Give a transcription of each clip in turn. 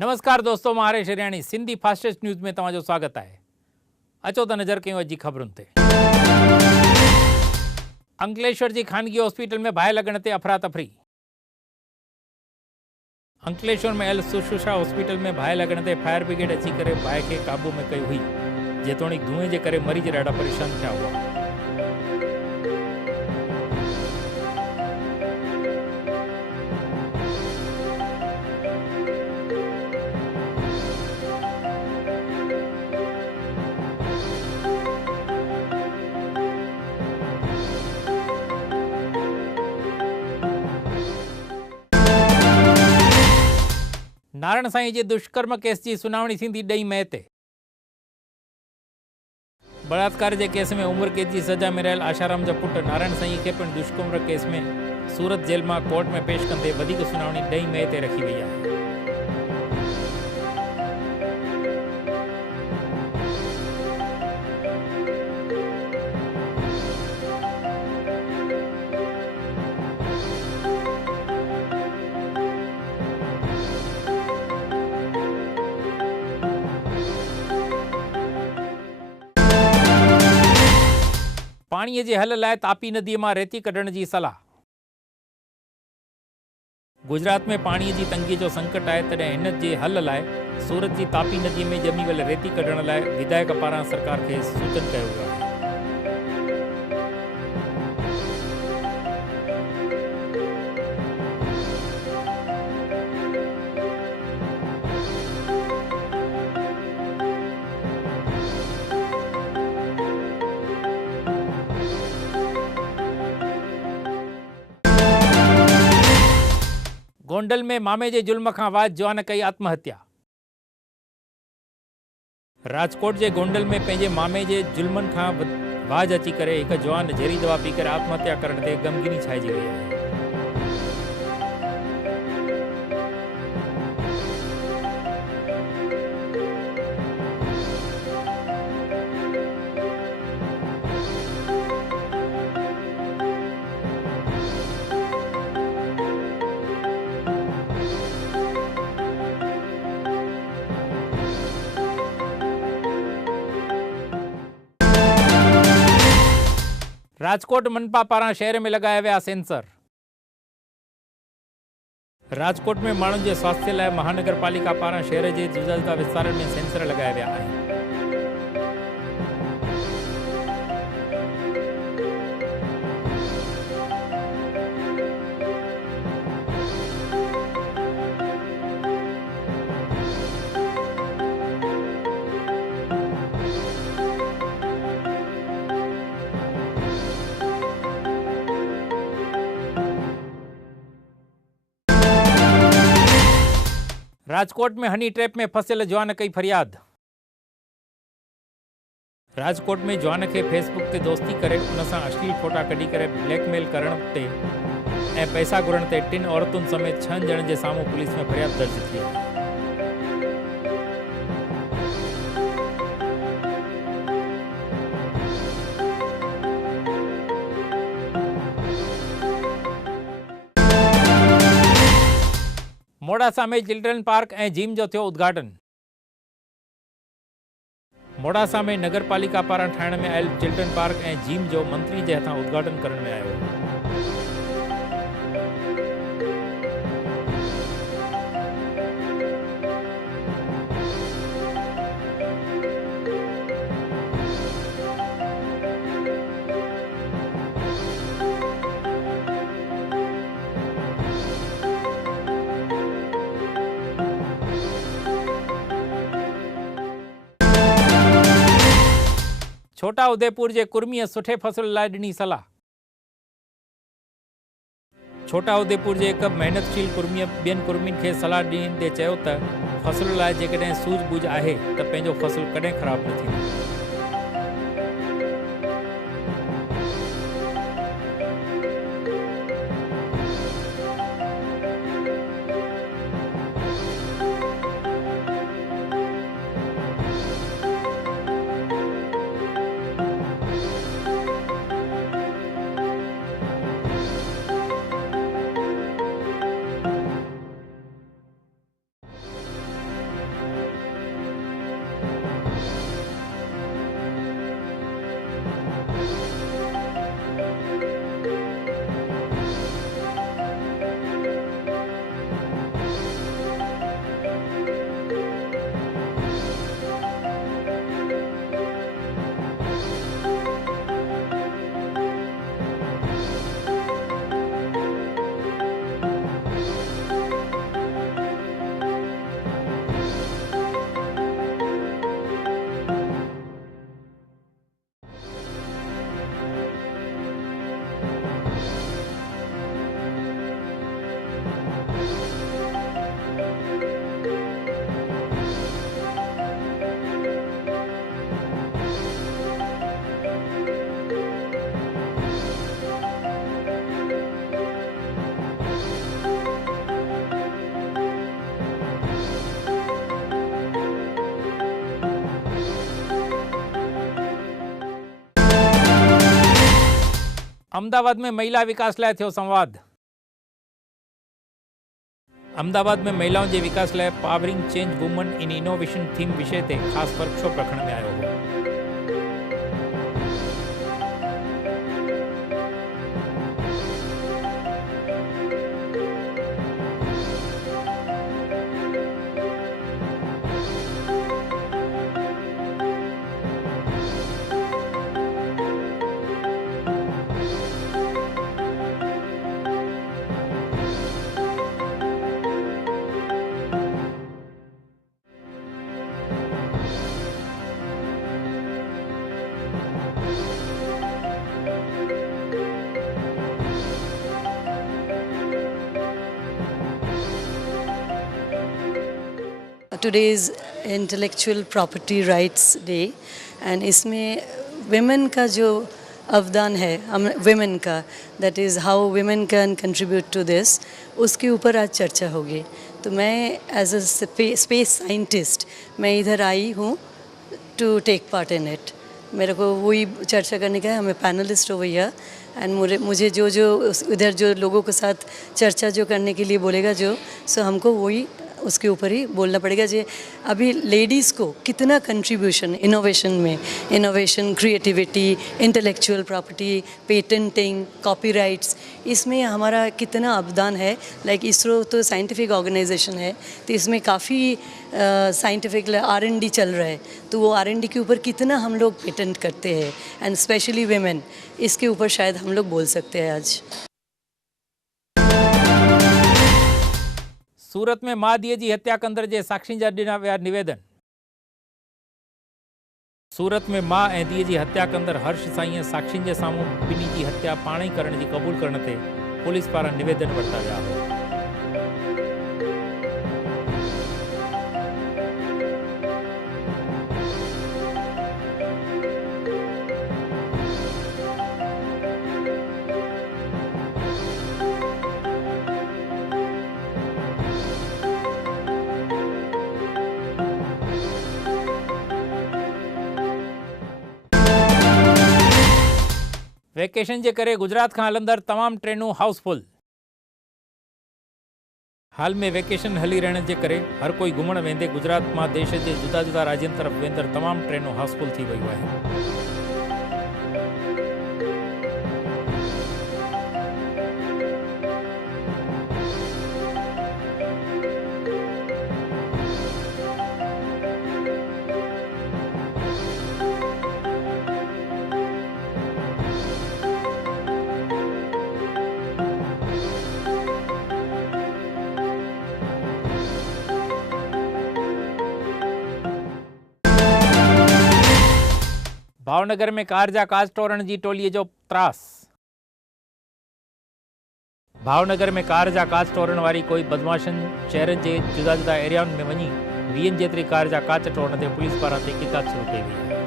नमस्कार दोस्तों, मां हरेश हरियाणी सिंधी फास्टेस्ट न्यूज़ में तव्हांजो स्वागत है। अचो त नज़र कयूं अॼु जी ख़बरुनि ते। अंकलेश्वर जी खानगी हॉस्पिटल में बाहि लॻण ते अफ़रा-तफ़री। अंकलेश्वर में एल सुश्रुषा हॉस्पिटल में बाहि लॻण ते फायर ब्रिगेड अची करे बाहि खे काबू में कई हुई, जेतोणीकि धुएं जे करे मरीज ॾाढा परेशान थिया हुआ। नारायण साईं जे दुष्कर्म केस जी सुनावणी थींदी 2 मई ते। बलात्कार जे केस में उम्र कैद जी सजा में रहियल आशाराम जा पुट नारायण साईं खे पिणु दुष्कर्म केस में सूरत जेल मां कोर्ट में पेश कंदे वधीक सुनावणी 2 मई ते रखी वई आहे। पाणीअ जे हल लाइ तापी नदीअ मां रेती कढण जी सलाह। गुजरात में पाणीअ जी तंगीअ जो संकट आहे, तॾहिं हिन जे हल लाइ सूरत जी तापी नदीअ में ॼमी वियल रेती कढण लाइ विधायक पारां सरकार खे सूचन कयो वियो आहे। गोंडल में मामे जे जुल्म खां बाद जवान कई आत्महत्या। राजकोट जे गोंडल में पंहिंजे मामे जे जुल्मनि खां वाज अची करे हिकु जवान ज़हरी दवा पी करे आत्महत्या करण ते गमगीनी छाइजी वई आहे। राजकोट मनपा पारां शहर में लगाया विया सेंसर। राजकोट में माण्हुनि जे स्वास्थ्य लाइ महानगर पालिका पारां शहर जे जुदा जुदा विस्तारनि में सेंसर लगाया विया आहिनि। राजकोट में हनी ट्रैप में फसियल जवान कई फरियाद। राजकोट में जवान खे फेसबुक ते दोस्ती करे उन सां अश्लील फोटा कढी करे ब्लैकमेल करण ते ऐं पैसा घुरण ते 3 औरतुनि समेत 6 ॼणनि जे साम्हूं पुलिस में फरियाद दर्ज थी आहे। मोड़ासा में चिल्ड्रन पार्क ऐं जिम जो थियो उद्घाटन। मोड़ासा में नगर पालिका पारां ठाहिण में आयल चिल्ड्रन पार्क ऐं जिम जो मंत्री जे हथां उद्घाटन करण में आयो। छोटा उदेपुर जे कुर्मीअ सुठे फसल लाइ ॾिनी सलाह। छोटा उदेपुर जे हिकु मेहनतशील कुर्मीअ ॿियनि कुर्मियुनि खे सलाह ॾींदे चयो त फसल लाइ जेकॾहिं सूझ-बूझ आहे त पंहिंजो फसल कॾहिं ख़राब न थींदो। अमदावाद में महिला विकास लाइ थियो संवाद। अमदावाद में महिलाओं के विकास लाइ powering change woman in innovation theme विषय ते खास वर्कशॉप रखण में आयो हो। Today is intellectual property rights day and इसमें विमेन का जो अवदान है विमेन का, that is how women can contribute to this, उसके ऊपर आज चर्चा होगी। तो मैं एज अ स्पेस साइंटिस्ट मैं इधर आई हूँ to take part in it. मेरे को वही चर्चा करने का है, हमें पैनलिस्ट हो भैया एंड मुझे जो इधर जो लोगों के साथ चर्चा जो करने के लिए बोलेगा सो हमको वही उसके ऊपर ही बोलना पड़ेगा। जो अभी लेडीज़ को कितना कंट्रीब्यूशन इनोवेशन में, innovation, creativity, intellectual property, patenting, copyrights, इसमें हमारा कितना अवदान है। लाइक इसरो तो साइंटिफिक ऑर्गेनाइजेशन है, तो इसमें काफ़ी साइंटिफिक R&D चल रहा है, तो वो R&D के ऊपर कितना हम लोग पेटेंट करते हैं एंड स्पेशली वेमेन, इसके ऊपर शायद हम लोग बोल सकते हैं आज। सूरत में मां धीअ जी हत्या कंदड़ जे साक्षी जा ॾिना विया निवेदन। सूरत में मां ऐं धीअ जी हत्या कंदड़ हर्ष साईं साक्षियुनि जे साम्हूं ॿिन्ही जी हत्या पाण ई करण जी क़बूल करण ते पुलिस पारां निवेदन वरिता विया हुआ। वेकेशन के करे गुजरात का हलंदड़ तमाम ट्रेनों हाउसफुल। हाल में वेकेशन हली रहने के करे हर कोई घुमण वेंदे गुजरात में देश के जुदा जुदा राज्यों तरफ वेंदड़ तमाम ट्रेनों हाउसफुल थी वही है। भावनगर में कार जा काच टोड़ण की टोली जो त्रास। भावनगर में कार जा काच टोड़ण वारी कोई बदमाशन शहर के जुदा जुदा एरिया में वही 20 जेतरी कार जा काच टोड़ण ते पुलिस पारां तहकीकात शुरू कई वई है।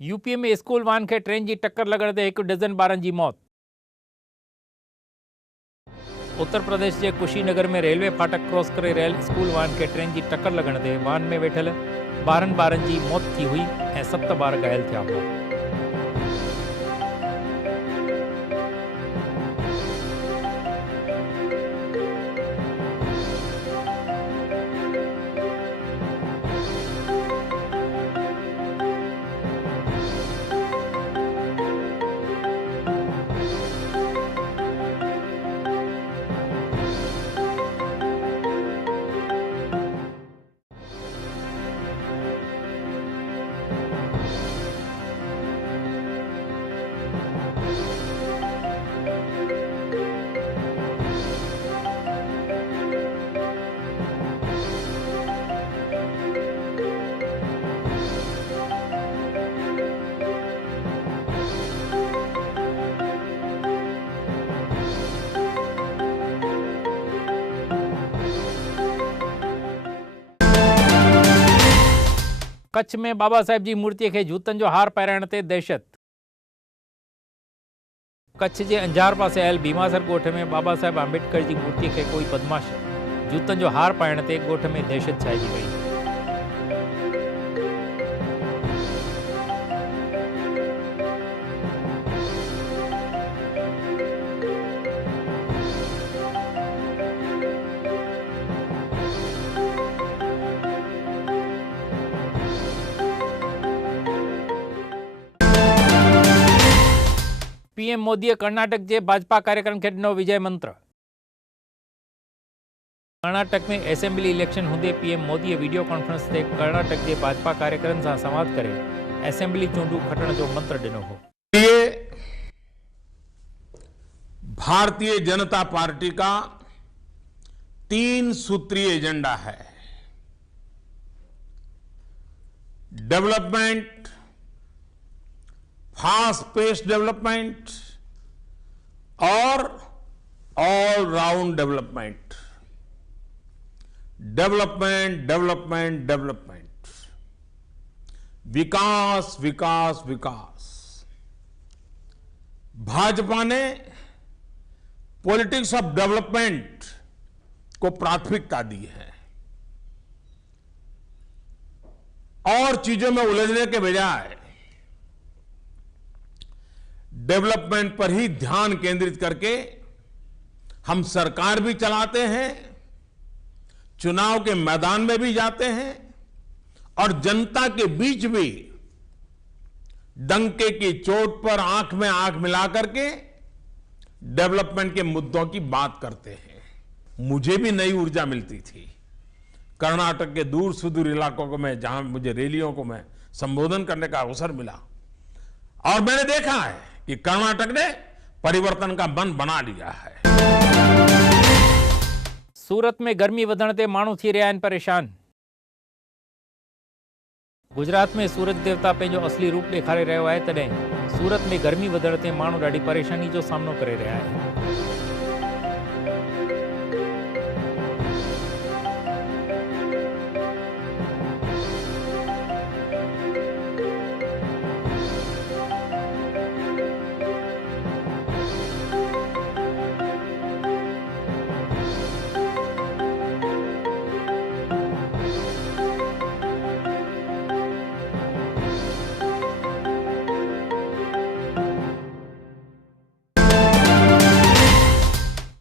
यूपी में स्कूल वान के ट्रेन की टक्कर लगण ते 1 डज़न ॿारनि की मौत। उत्तर प्रदेश के कुशीनगर में रेलवे फाटक क्रॉस करे रहियल स्कूल वान के ट्रेन की टक्कर लगण ते वान में वेठल 12 ॿारनि की मौत थी हुई ऐं 7 ॿार घायल थिया हुआ। कच्छ में बाबा साहेब जी मूर्ति के जूतन जो हार पाराइण ते दहशत। कच्छ के अंजार पासे आयल भीमासर गोठ में बाबा साहेब आंबेडकर जी मूर्ति के कोई बदमाश जूतन जो हार पाइण ते गोठ में दहशत छाइजी वई। पीएम मोदीए कर्नाटक के भाजपा कार्यक्रम के ॾिनो विजय मंत्र। कर्नाटक में असेंबली इलेक्शन होंदे पीएम मोदीए वीडियो कॉन्फ्रेंस से कर्नाटक के भाजपा कार्यक्रम से संवाद करे असेंबली चूंडू खटण जो मंत्र ॾिनो हो। ये भारतीय जनता पार्टी का 3 सूत्रीय एजेंडा है। डेवलपमेंट, फास्ट पेस डेवलपमेंट और all round development. Development, development, development, विकास, विकास, विकास। भाजपा ने पॉलिटिक्स ऑफ डेवलपमेंट को प्राथमिकता दी है और चीजों में उलझने के बजाय डेवलपमेंट पर ही ध्यान केंद्रित करके हम सरकार भी चलाते हैं, चुनाव के मैदान में भी जाते हैं और जनता के बीच भी डंके की चोट पर आंख में आंख मिला करके डेवलपमेंट के मुद्दों की बात करते हैं। मुझे भी नई ऊर्जा मिलती थी। कर्नाटक के दूर सुदूर इलाकों को मैं जहां मुझे रैलियों को मैं संबोधन करने का अवसर मिला और मैंने देखा है कि कर्नाटक ने परिवर्तन का मन बना लिया है। सूरत में गर्मी वधण ते माण्हू थी रहिया आहिनि परेशान। गुजरात में सूरज देवता पंहिंजो असली रूप ॾेखारे रहियो आहे, तॾहिं सूरत में गर्मी वधण ते माण्हू ॾाढी परेशानी जो सामनो करे रहिया आहिनि।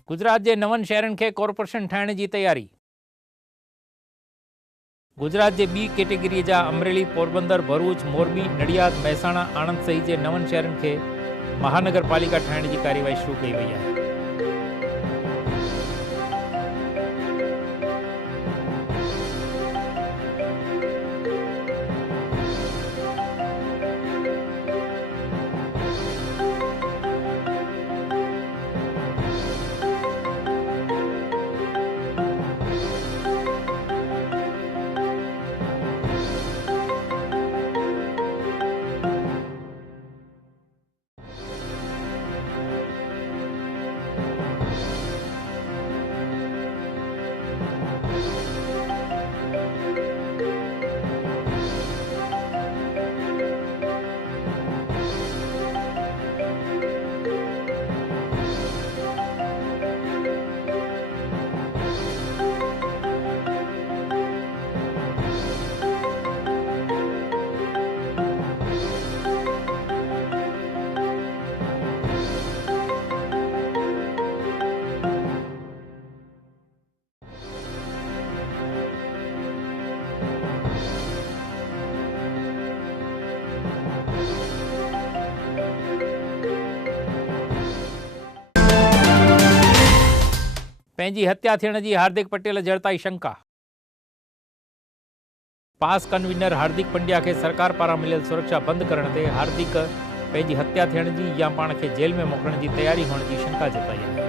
गुजरात के नवन शहरन के कॉर्पोरेशन ठाइण की तैयारी। गुजरात के बी कैटेगरी जा अमरेली, पोरबंदर, भरूच, मोरबी, नडियाद, महसाणा, आणंद सहित के नवन शहरन के महानगर पालिका ठाइण की कार्यवाही शुरू कई वही है। पंहिंजी हत्या थियण जी हार्दिक पटेल जड़ताई शंका। पास कन्वीनर हार्दिक पंड्या के सरकार पारां मिलियल सुरक्षा बंद करण ते हार्दिक पंहिंजी हत्या थियण जी या पाण खे जेल में मोकिलण जी तैयारी हुअण जी शंका जताई आहे।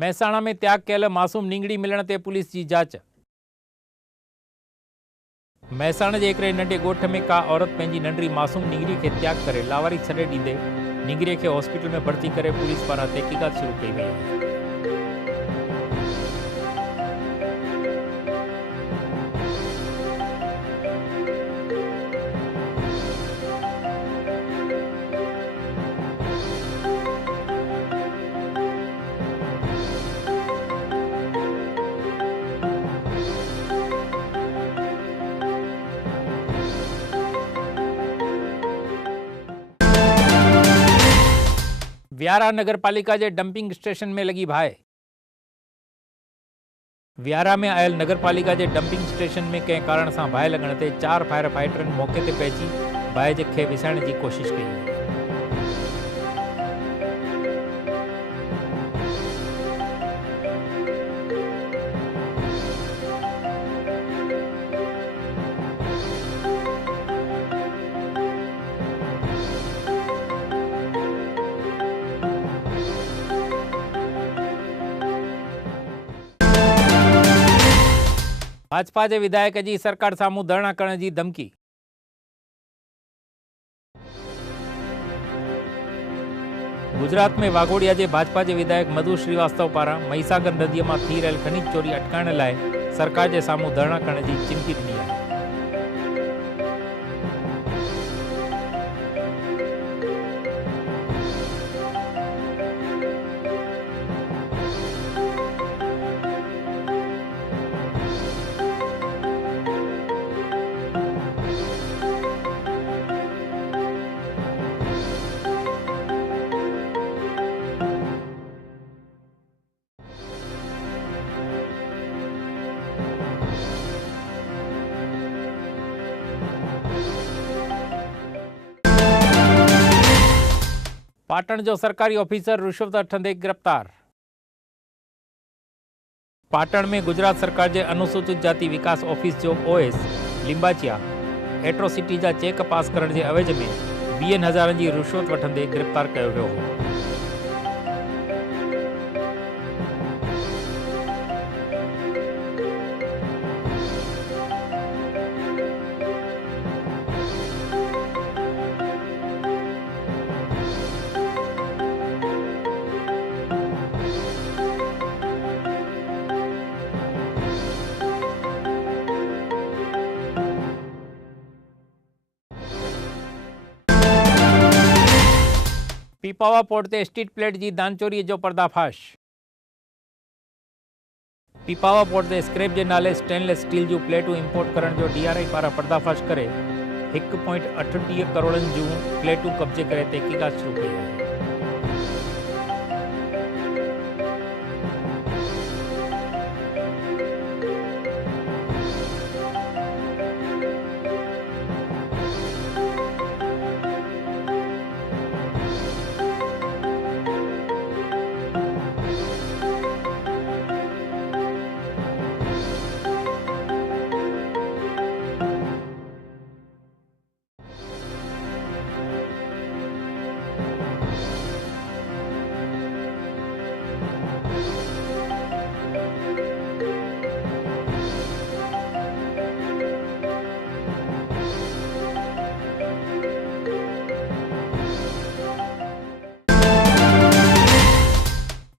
મહેસાણા में त्याग कयल मासूम नींगड़ी मिलण ते पुलिस जी जांच। મહેસાણા जे हिकिड़े नंढे ॻोठ में का औरत पंहिंजी नंढड़ी मासूम नींगड़ी खे त्याग करे लावारी छॾे ॾींदे नींगड़ीअ खे हॉस्पिटल में भर्ती करे पुलिस पारां तहक़ीक़ात शुरू कई वई आहे। व्यारा नगर पालिका के डंपिंग स्टेशन में लगी भाई। व्यारा में आयल नगर पालिका के डंपिंग स्टेशन में कंहिं कारण से भाई लगण ते 4 फायर फाइटरन मौके ते पहुंची भाई खे विसाइण की कोशिश कई। भाजपा के विधायक जी सरकार सामू धरना करण की धमकी। गुजरात में वाघोड़िया के भाजपा के विधायक मधु श्रीवास्तव पारा महिसागर नदी में थी रहियल खनिज चोरी अटकाइण लाइ सरकार के सामू धरना करण की चिमकी दी है। पाटण जो सरकारी ऑफिसर रिश्वत वठंदे गिरफ्तार। पाटण में गुजरात सरकार के अनुसूचित जाति विकास ऑफिस जो ओएस लिंबाचिया एट्रोसिटी जा चेक पास करण के अवज में 20,000 की रिश्वत वठंदे गिरफ्तार किया वियो हो। पीपावा पोर्ट ते स्ट्रीट प्लेट की दानचोरी जो पर्दाफाश। पीपावा पोर्ट ते स्क्रैप के नाले स्टेनलेस स्टील जो प्लेटू इंपोर्ट करण जो DRI पारा पर्दाफाश करे 1.38 करोड़ जूं प्लेटू कब्जे करे तहकीकात शुरू कई है।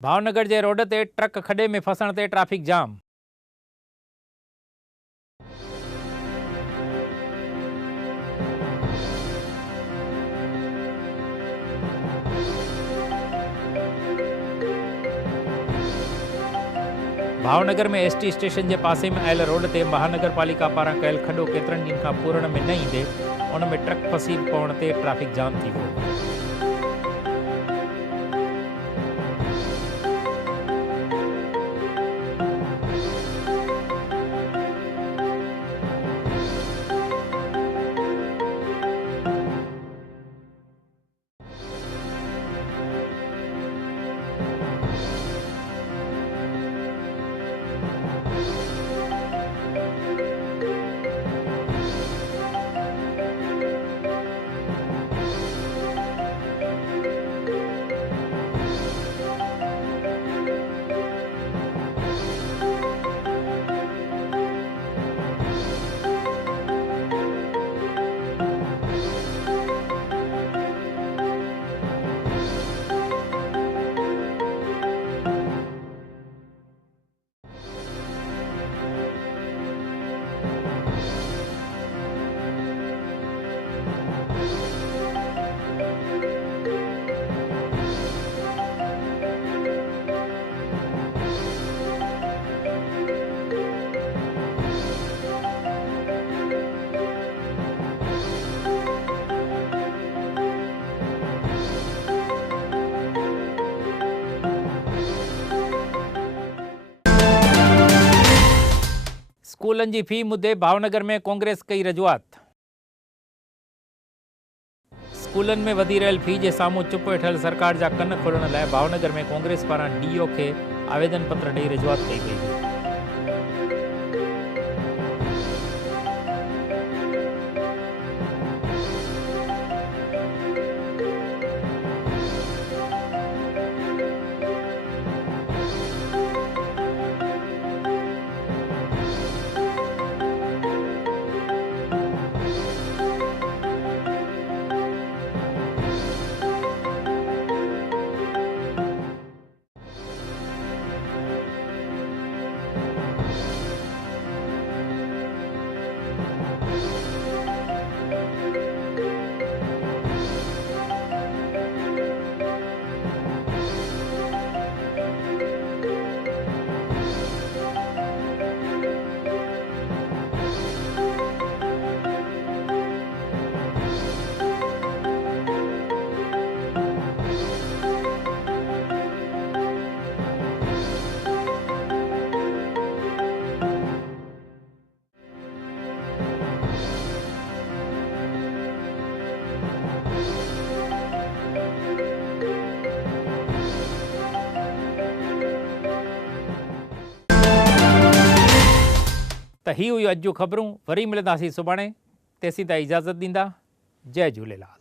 भावनगर के रोड ते ट्रक खडे में फसण ते ट्रैफिक जाम। भावनगर में ST स्टेशन के पासे में आयल रोड ते महानगर पालिका पारा कयल खडो केतरन दिन का पूरण में न ईंदे उन में ट्रक फसी पवण ते ट्रैफिक जाम थी वियो। स्कूलनि जी फी मुद्दे भावनगर में कांग्रेस कई रजूआत। स्कूलनि में वधी रहियल फी जे साम्हूं चुप वेठल सरकार जा कन खोलण लाइ भावनगर में कांग्रेस पारां डीओ खे आवेदन पत्र ॾेई रजूआत कई वई हुई। त ही हुई अॼु जूं ख़बरूं। वरी मिलंदासीं सुभाणे। तेसीं ताईं इजाज़त ॾींदा। जय झूलेलाल।